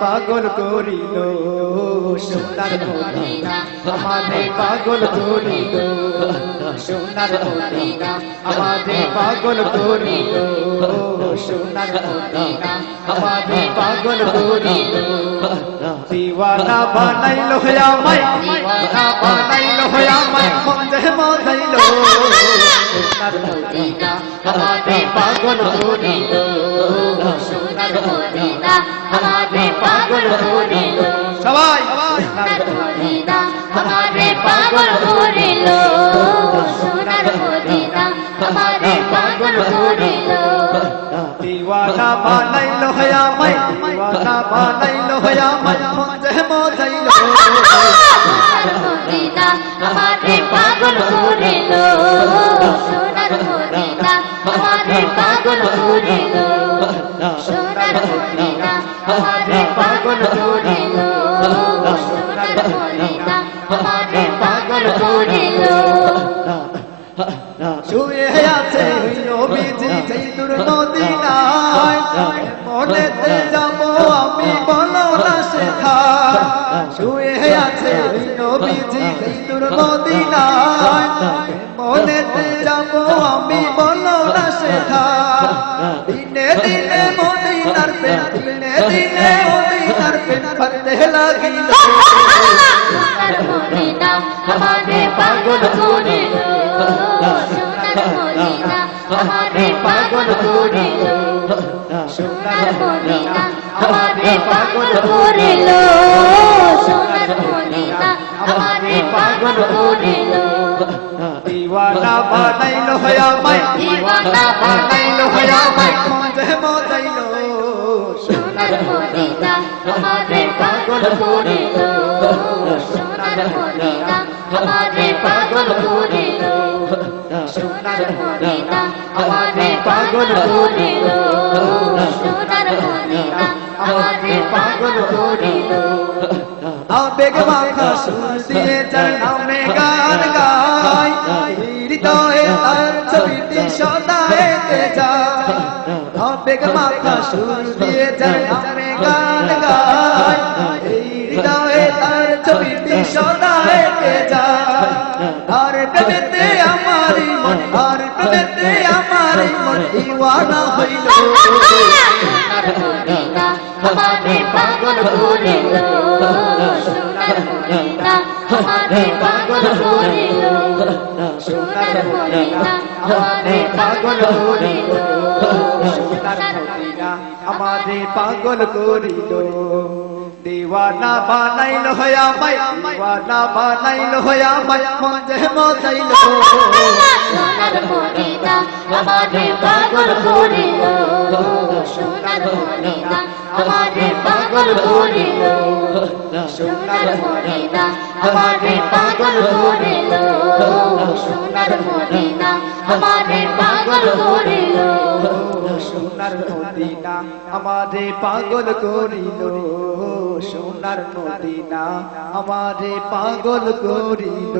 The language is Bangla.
পাগল করিল, সোনার মদিনা। আমাদের পাগল করিল, সোনার মদিনা। আমাদের পাগল করিল, সোনার মদিনা। আমাদের পাগল করিল। দিওয়ানা বানাইল আমায়, দিওয়ানা বানাইল আমায় মন্দে মদাইল সোনার মদিনা, আমাদের পাগল করিল, সোনার মদিনা। পাগল করিল সবাই। সোনার মদিনা আমারে পাগল করিল সোনার মদিনা আমারে করিল সোনার মদিনা আমারে পাগল করিল সোনার মদিনা আমারে পাগল করিল সোনার মদিনা আমারে পাগল করিল শুয়ে আছে নবীজি মদিনায় মনেতে যাব আমি বলো না শেখা শুয়ে আছে নবীজি জৈতুর মদিনায় ফতে লাগিল আমারে পাগল করিল আমারে পাগল করিল সোনার মদিনা আমারে পাগল করিল সোনার মদিনা আমারে পাগল করিল দিওয়ানা বানাইল আমায় দিওয়ানা বানাইল আমায় পাগল করিল সোনার মদিনা আমারে পাগল করিল সোনার মদিনা আমারে পাগল করিল সোনার মদিনা আমারে পাগল করিল আবেগ মাখা সুর দিয়ে যার নামে গান গাই হৃদয়ে তার ছবিটি সদাইতে যায় আবেগ মাখা সুর দিয়ে যার নামে গান হইল আমারে পাগল করিল। সোনার মদিনা আমারে পাগল করিল সোনার মদিনা আমারে পাগল করিল সোনার মদিনা আমাদের পাগল করিল দিওয়ানা বানাইল আমায় দিওয়ানা বানাইল আমায় মজে মজাইল সোনার মদিনা আমারে পাগল করিল, সোনার মদিনা আমারে পাগল করিল, সোনার মদিনা আমারে পাগল করিল, সোনার মদিনা আমারে পাগল করিল, সোনার মদিনা আমাদের পাগল করিল, সোনার মদিনা আমাদের পাগল করিল